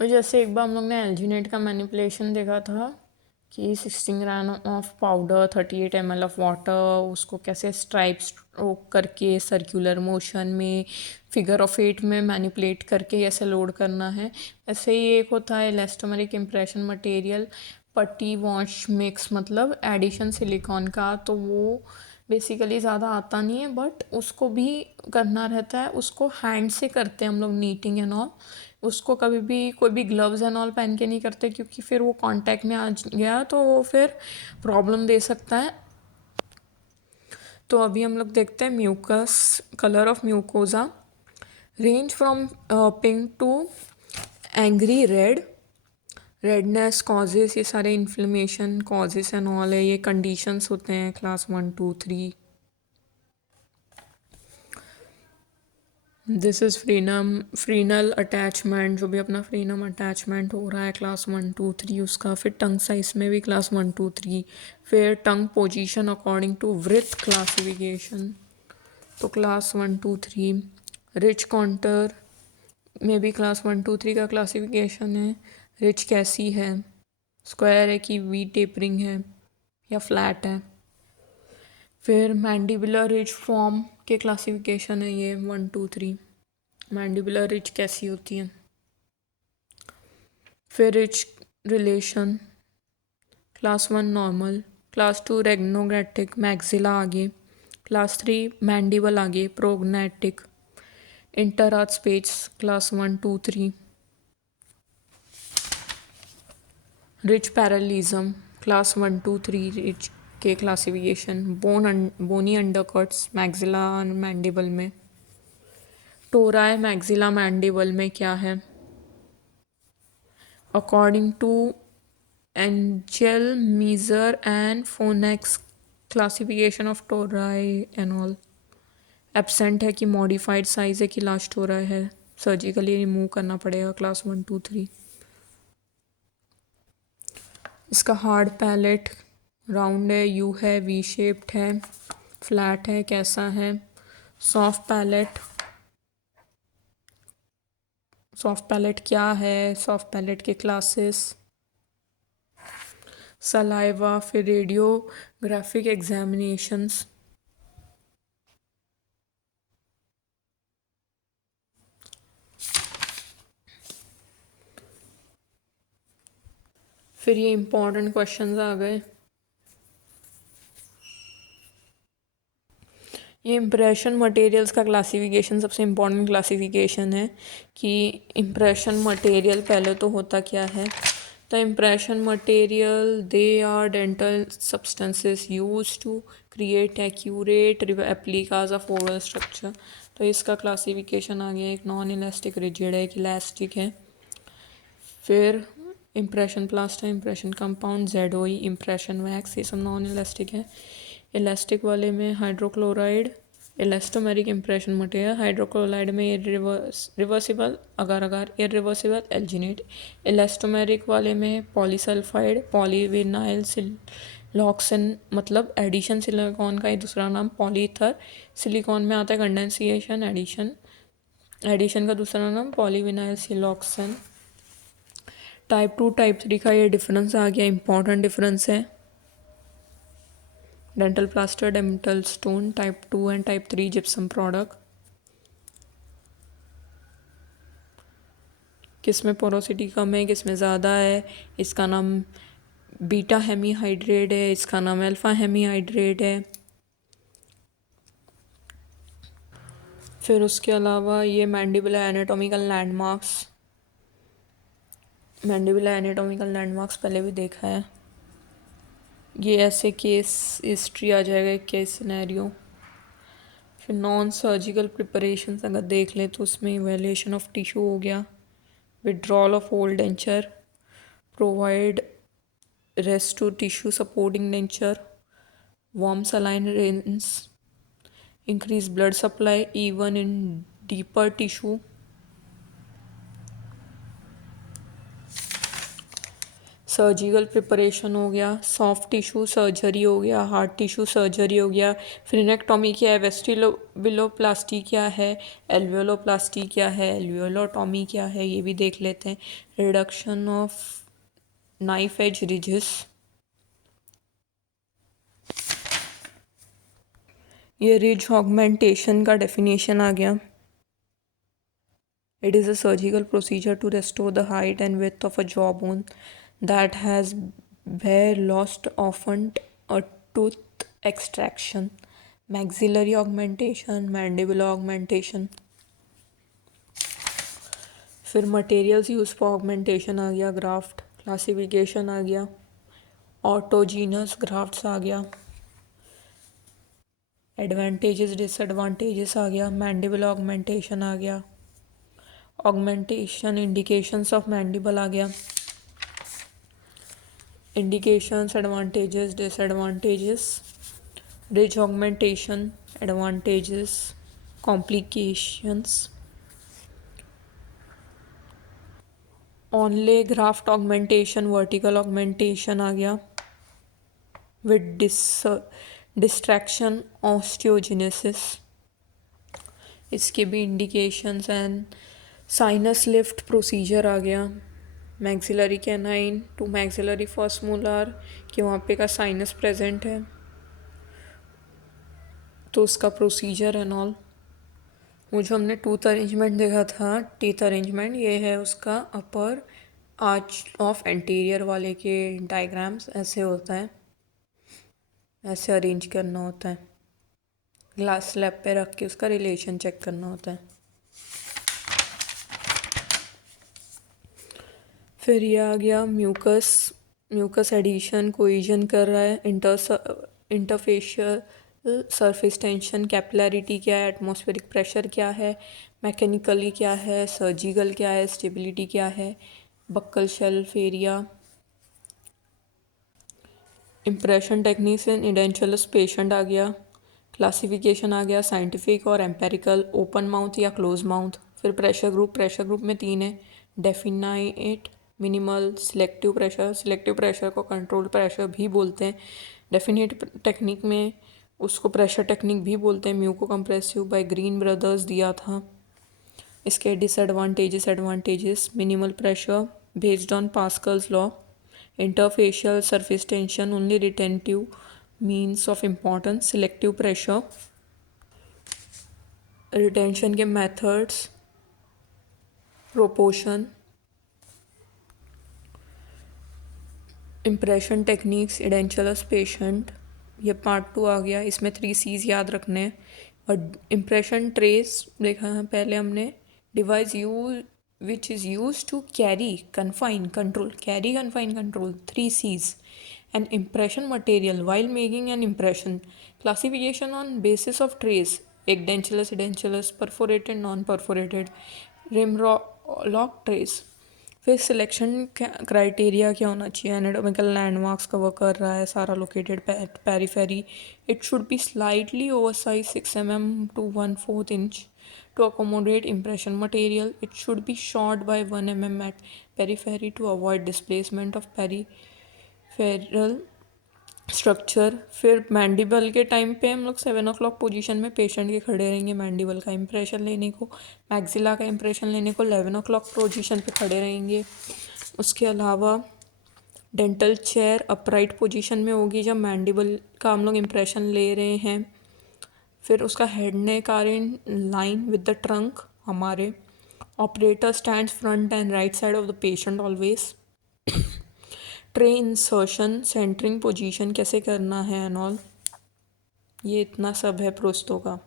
तो जैसे एक बार हम लोग ने एल्जीनेट का मैनिपुलेशन देखा था कि 16 gram of powder 38 ml of water, उसको कैसे स्ट्राइप्स करके सर्कुलर मोशन में फिगर ऑफ 8 में मैनिपुलेट करके ऐसे लोड करना है। ऐसे ही एक होता है इलास्टोमेरिक इम्प्रेशन मटेरियल पट्टी वॉश मिक्स, मतलब एडिशन सिलिकॉन का। तो वो बेसिकली ज़्यादा आता नहीं है, बट उसको भी करना रहता है। उसको हैंड से करते हैं हम लोग, नीटिंग एंड ऑल। उसको कभी भी कोई भी ग्लव्स एंड ऑल पहन के नहीं करते, क्योंकि फिर वो कांटेक्ट में आ गया तो वो फिर प्रॉब्लम दे सकता है। तो अभी हम लोग देखते हैं mucus, colour of mucosa range from pink to angry red. Redness causes, ये सारे इन्फ्लेमेशन कॉजेस एंड ऑल है, ये कंडीशंस होते हैं class 1 2 3। This is frenum, frenal attachment, जो भी अपना फ्रीनम अटैचमेंट हो रहा है क्लास 1 2 3 उसका। फिर टंग साइज में भी क्लास 1 2 3। फिर टंग पोजीशन अकॉर्डिंग टू व्रिथ क्लासिफिकेशन, तो क्लास 1 2 3। रिच कॉन्टर में भी क्लास 1 2 3 का क्लासिफिकेशन है। रिच कैसी है, स्क्वायर है कि वी टेपरिंग है या फ्लैट है। फिर मैंडिबुलर रिज फॉर्म के क्लासिफिकेशन है ये 1 2 3। मैंडिबुलर रिज कैसी होती है। फिर ridge relation, class 1 normal, class 2 retrognathic maxilla आगे, क्लास 3 मैंडिबल आगे prognathic, interarch space class 1 2 3। Ridge parallelism class 1 2 3 ridge के classification, bony undercuts maxilla mandible में। टोराई मैक्सिला मैंडिबल में क्या है, according to Angel Meyer and Fenex classification of tori and all. Absent है कि modified size है कि लास्ट टोराई है, सर्जिकली रिमूव करना पड़ेगा क्लास 1 2 3। इसका हार्ड पैलेट राउंड है, यू है, वी शेप्ड है, फ्लैट है, कैसा है। सॉफ्ट पैलेट, सॉफ्ट पैलेट क्या है, सॉफ्ट पैलेट के क्लासेस। सलाइवा, फिर रेडियोग्राफिक एग्जामिनेशंस। फिर ये इम्पोर्टेंट क्वेश्चंस आ गए। ये इम्प्रेशन मटेरियल्स का क्लासिफिकेशन सबसे इम्पोर्टेंट क्लासिफिकेशन है कि इम्प्रेशन मटेरियल पहले तो होता क्या है। The impression material they are dental substances used to create accurate replicas of oral structure. तो इसका क्लासिफिकेशन आ गया, एक नॉन इलास्टिक रिजिड है, एक इलास्टिक है। फिर impression plaster, impression compound, Z O E, impression wax, ये सब नॉन इलास्टिक है। इलास्टिक वाले में hydrochloride, elastomeric impression material. Hydrochloride में reversible agar agar irreversible alginate. Elastomeric वाले में पॉलीसल्फाइड, पॉलीविनाइल सिलॉक्सिन, मतलब एडिशन सिलिकॉन का एक दूसरा नाम पॉलीथर। सिलिकॉन में आता है कंडेंसिएशन, एडिशन, एडिशन का दूसरा नाम पॉलीविनाइल सिलॉक्सिन। टाइप 2 टाइप 3 का ये डिफरेंस आ गया, इंपॉर्टेंट डिफरेंस है। Dental plaster, dental stone, type 2 and type 3 gypsum product. किस में पोरोसिटी कम है, किस में ज़्यादा है। इसका नाम बीटा हेमीहाइड्रेट है, इसका नाम अल्फा हेमीहाइड्रेट है। फिर उसके अलावा ये mandibular anatomical landmarks, mandibular anatomical landmarks पहले भी देखा है। ये ऐसे केस हिस्ट्री आ जाएगा, एक केस सिनेरियो। फिर नॉन सर्जिकल प्रिपरेशन अगर देख ले तो उसमें इवेल्यूशन ऑफ टिश्यू हो गया, withdrawal of old denture, provide rest to tissue supporting denture, warm saline rinse, increase blood supply even in deeper tissue, surgical preparation हो गया, सॉफ्ट टिश्यू सर्जरी हो गया, हार्ड टिश्यू सर्जरी हो गया, फ्रीनेक्टोमी क्या है, वेस्टिबुलोप्लास्टी क्या है, एल्वियोलोप्लास्टी क्या है, एल्वियोलोटोमी क्या है, ये भी देख लेते हैं। Reduction of knife edge ridges, ये रिज ऑगमेंटेशन का डेफिनेशन आ गया। It is a surgical procedure to restore the height and width of a jawbone that has were lost, often a tooth extraction, maxillary augmentation, mandibular augmentation. फिर materials use for augmentation आ गया, graft classification आ गया, ऑटोजीनस grafts आ गया, advantages disadvantages आ गया, mandibular augmentation आ गया, augmentation indications of mandible आ गया, indications, advantages, disadvantages, ridge augmentation, advantages, complications, onlay graft augmentation, vertical augmentation आ गया, with distraction osteogenesis, इसके भी indications and sinus lift procedure आ गया, maxillary canine to maxillary first molar कि वहाँ पे का साइनस प्रेजेंट है तो उसका प्रोसीजर एंड ऑल। वो जो हमने टूथ अरेंजमेंट देखा था, टीथ अरेंजमेंट, ये है उसका अपर आर्च ऑफ एंटीरियर वाले के डायग्राम्स। ऐसे होता है, ऐसे अरेंज करना होता है, ग्लास स्लैब पे रख के उसका रिलेशन चेक करना होता है। फिर ये आ गया म्यूकस एडिशन कोइजन कर रहा है, इंटरफेशियल सरफेस टेंशन, कैपिलैरिटी क्या है, एटमॉस्फेरिक प्रेशर क्या है, मैकेनिकली क्या है, सर्जिकल क्या है, स्टेबिलिटी क्या है, buccal shelf area, impression techniques in edentulous patient आ गया, क्लासिफिकेशन आ गया, साइंटिफिक और एम्पेरिकल, ओपन माउथ या क्लोज माउथ। फिर प्रेशर ग्रुप में 3 है, डेफिनाइट, मिनिमल, सिलेक्टिव प्रेशर को कंट्रोल प्रेशर भी बोलते हैं। डेफिनेट टेक्निक में उसको प्रेशर टेक्निक भी बोलते हैं। Muco compressive by Green brothers दिया था। इसके advantages, minimal pressure based on Pascal's law, interfacial surface tension only retentive means of importance, selective pressure, retention के methods, proportion, impression techniques, edentulous patient, ये part 2 आ गया। इसमें 3 C's याद रखने हैं। और इम्प्रेशन ट्रेस देखा है पहले हमने, device which is used to carry confine control, 3 C's, an impression material while making an impression, classification on basis of trays, edentulous, perforated, non perforated, rimlock trays. फिर सिलेक्शन क्राइटेरिया क्या होना चाहिए, anatomical landmarks cover कर रहा है, सारा located periphery, it should be slightly oversize 6 mm to 1/4 inch to accommodate impression material, it should be short by 1 mm at periphery to avoid displacement of peripheral structure. फिर mandible के time पे हम लोग 7 o'clock position में patient के खड़े रहेंगे mandible का इम्प्रेशन लेने को, मैक्सिला का इम्प्रेशन लेने को 11 o'clock पोजीशन पे खड़े रहेंगे। उसके अलावा डेंटल चेयर अपराइट पोजीशन में होगी जब मैंडिबल का हम लोग इम्प्रेशन ले रहे हैं। फिर उसका head neck are in line with the trunk हमारे। Operator stands front and right side of the patient always. Tray insertion, centering position कैसे करना है एंड ऑल, ये इतना सब है प्रोस्तो का।